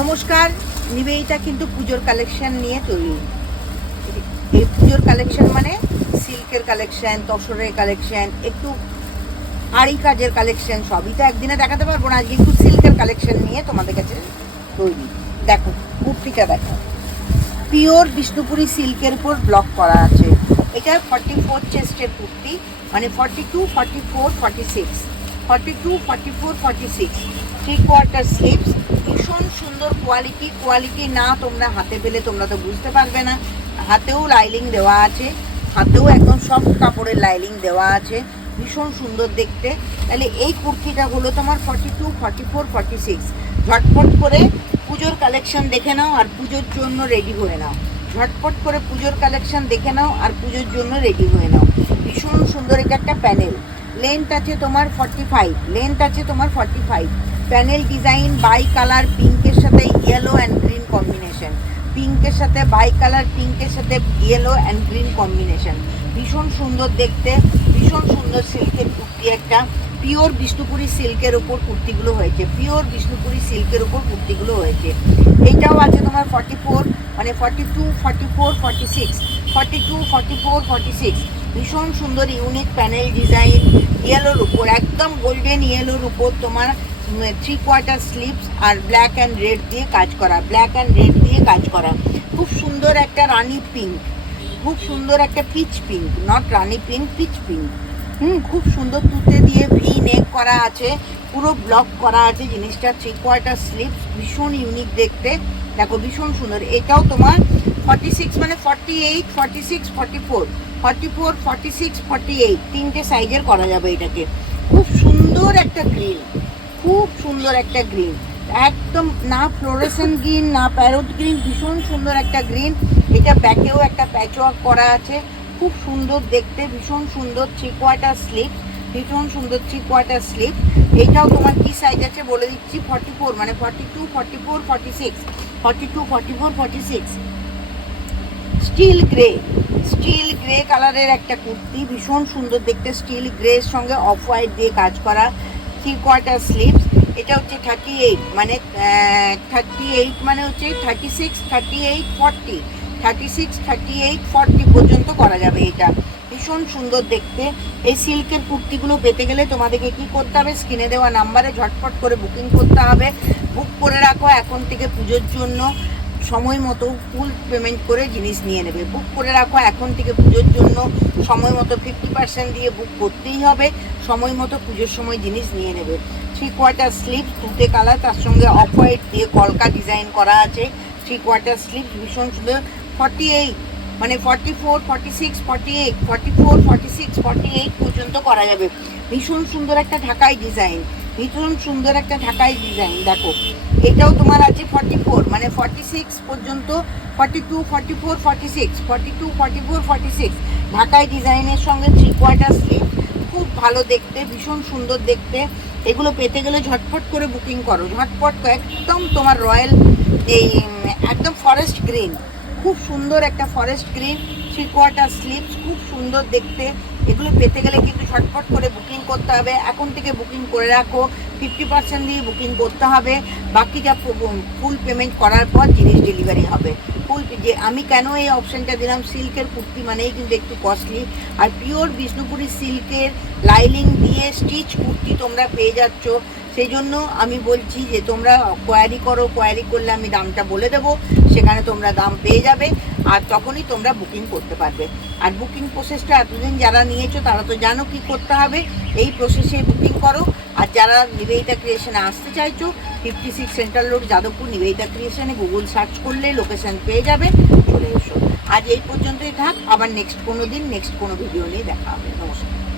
নমস্কার, নিবেদিতা কিন্তু পুজোর কালেকশন নিয়ে তৈরি। এই পুজোর কালেকশন মানে সিল্কের কালেকশন, তসরের কালেকশন, একটু আড়ি কাজের কালেকশন, সবই তো একদিনে দেখাতে পারবো না। আজকে একটু সিল্কের কালেকশন নিয়ে তোমাদের কাছে তৈরি। দেখো কুর্তিটা দেখো, পিওর বিষ্ণুপুরি সিল্কের উপর ব্লক করা আছে। এটা 44 চেস্টের কুর্তি, মানে 42, 44, 46, 42, 44, 46, 3/4 স্লিভস। ভীষণ সুন্দর কোয়ালিটি না তোমরা হাতে পেলে তোমরা তো বুঝতে পারবে না। হাতেও লাইলিং দেওয়া আছে, হাতেও একদম সফট কাপড়ের লাইলিং দেওয়া আছে, ভীষণ সুন্দর দেখতে। তাহলে এই কুর্তিটা হলো তোমার 42, 44, 46। ঝটপট করে পুজোর কালেকশন দেখে নাও আর পুজোর জন্য রেডি হয়ে নাও। ঝটপট করে পুজোর কালেকশন দেখে নাও আর পুজোর জন্য রেডি হয়ে নাও। ভীষণ সুন্দর এটা একটা প্যানেল। লেন্থ আছে তোমার 45, লেন্থ আছে তোমার 45। প্যানেল ডিজাইন বাই কালার, পিঙ্কের সাথে ইয়েলো অ্যান্ড গ্রিন কম্বিনেশন, পিঙ্কের সাথে বাই কালার, পিঙ্কের সাথে ইয়েলো অ্যান্ড গ্রিন কম্বিনেশন। ভীষণ সুন্দর দেখতে, ভীষণ সুন্দর সিল্কের কুর্তি একটা। পিওর বিষ্ণুপুরি সিল্কের ওপর কুর্তিগুলো হয়েছে, পিওর বিষ্ণুপুরি সিল্কের ওপর কুর্তিগুলো হয়েছে। এইটাও আছে তোমার 44, মানে 42, 44, 46, 42, 44, 46। ভীষণ সুন্দর ইউনিক প্যানেল ডিজাইন, ইয়েলোর উপর, একদম গোল্ডেন ইয়েলোর উপর তোমার 3/4 স্লিভস আর ব্ল্যাক অ্যান্ড রেড দিয়ে কাজ করা, ব্ল্যাক অ্যান্ড রেড দিয়ে কাজ করা। খুব সুন্দর একটা রানি পিঙ্ক, খুব সুন্দর একটা pitch pink, not Rani pink, pitch pink. খুব সুন্দর তুতে দিয়ে ভি নেক করা আছে, পুরো ব্লক করা আছে জিনিসটা। 3/4 স্লিভস, ভীষণ ইউনিক দেখতে। দেখো ভীষণ সুন্দর। এটাও তোমার 46, মানে 48, 46, 44, 44, 46, 48 তিনটে সাইজের করা যাবে এটাকে। খুব সুন্দর একটা গ্রিন, খুব সুন্দর একটা গ্রিন, একদম না ফ্লোরেসেন্ট গ্রিন না প্যারোট গ্রিন, ভীষণ সুন্দর একটা গ্রিন। এটা ব্যাকেও একটা প্যাচওয়ার্ক করা আছে, খুব সুন্দর দেখতে, ভীষণ সুন্দর। 3/4 স্লিভ, ভীষণ সুন্দর 3/4 স্লিভ। এইটাও তোমার কি সাইজ আছে বলে দিচ্ছি, 44, মানে 42, 44, 46, 42, 44, 46। স্টিল গ্রে, স্টিল গ্রে কালারের একটা কুর্তি, ভীষণ সুন্দর দেখতে। স্টিল গ্রের সঙ্গে অফ হোয়াইট দিয়ে কাজ করা, 3/4 স্লিভস। এটা হচ্ছে 38, মানে 38, মানে হচ্ছে 36, 38, 40, 36, 38, 40 পর্যন্ত করা যাবে এটা। ভীষণ সুন্দর দেখতে। এই সিল্কের কুর্তিগুলো পেতে গেলে তোমাদেরকে কী করতে হবে, স্ক্রিনে দেওয়া নাম্বারে ঝটপট করে বুকিং করতে হবে। বুক করে রাখো এখন থেকে পুজোর জন্য, সময় মতো ফুল পেমেন্ট করে জিনিস নিয়ে নেবে। বুক করে রাখো এখন থেকে পুজোর জন্য, সময় মতো 50% দিয়ে বুক করতেই হবে, সময় মতো পুজোর সময় জিনিস নিয়ে নেবে। 3/4 স্লিভ, তুতে কালার, তার সঙ্গে অফ হোয়াইট দিয়ে কলকা ডিজাইন করা আছে। 3/4 স্লিভ, ভীষণ সুন্দর। 48, মানে 44, 46, 48, 44, 46, 48 পর্যন্ত করা যাবে। ভীষণ সুন্দর একটা ঢাকাই ডিজাইন, ভীষণ সুন্দর একটা ঢাকাই ডিজাইন। দেখো এটাও তোমার আছে 44, মানে 46 পর্যন্ত, 42, 44, 46, 42, 44, 46 ঢাকাই ডিজাইনের সঙ্গে 3/4 স্লিভ। খুব ভালো দেখতে, ভীষণ সুন্দর দেখতে। এগুলো পেতে গেলে ঝটপট করে বুকিং করো, ঝটপট। একদম তোমার রয়্যাল, এই একদম ফরেস্ট গ্রিন, খুব সুন্দর একটা ফরেস্ট গ্রিন, 3/4 স্লিভস, খুব সুন্দর দেখতে। এগুলো পেতে গেলে কিন্তু ঝটপট করে বুকিং করতে হবে, এখন থেকে বুকিং করে রাখো। 50% দিয়ে বুকিং করতে হবে, বাকি যা ফুল পেমেন্ট করার পর জিনিস ডেলিভারি হবে। ফুল যে আমি কেন এই অপশানটা দিলাম, সিল্কের কুর্তি মানেই কিন্তু একটু কস্টলি, আর পিওর বিষ্ণুপুরি সিল্কের লাইলিং দিয়ে স্টিচ কুর্তি তোমরা পেয়ে যাচ্ছ। সেই জন্য আমি বলছি যে তোমরা কোয়ারি করো, কোয়ারি করলে আমি দামটা বলে দেবো, সেখানে তোমরা দাম পেয়ে যাবে, আর তখনই তোমরা বুকিং করতে পারবে। আর বুকিং প্রসেসটা এতদিন যারা নিয়েছো তারা তো জানো কি করতে হবে, এই প্রসেসে বুকিং করো। আর যারা নিবেদিতা ক্রিয়েশনে আসতে চাইছো, 56 সেন্ট্রাল রোড, যাদবপুর, নিবেদিতা ক্রিয়েশনে গুগল সার্চ করলে লোকেশন পেয়ে যাবে, চলে এসো। আজ এই পর্যন্তই থাক, আবার নেক্সট কোনো দিন নেক্সট কোনো ভিডিও নিয়ে দেখা হবে। নমস্কার।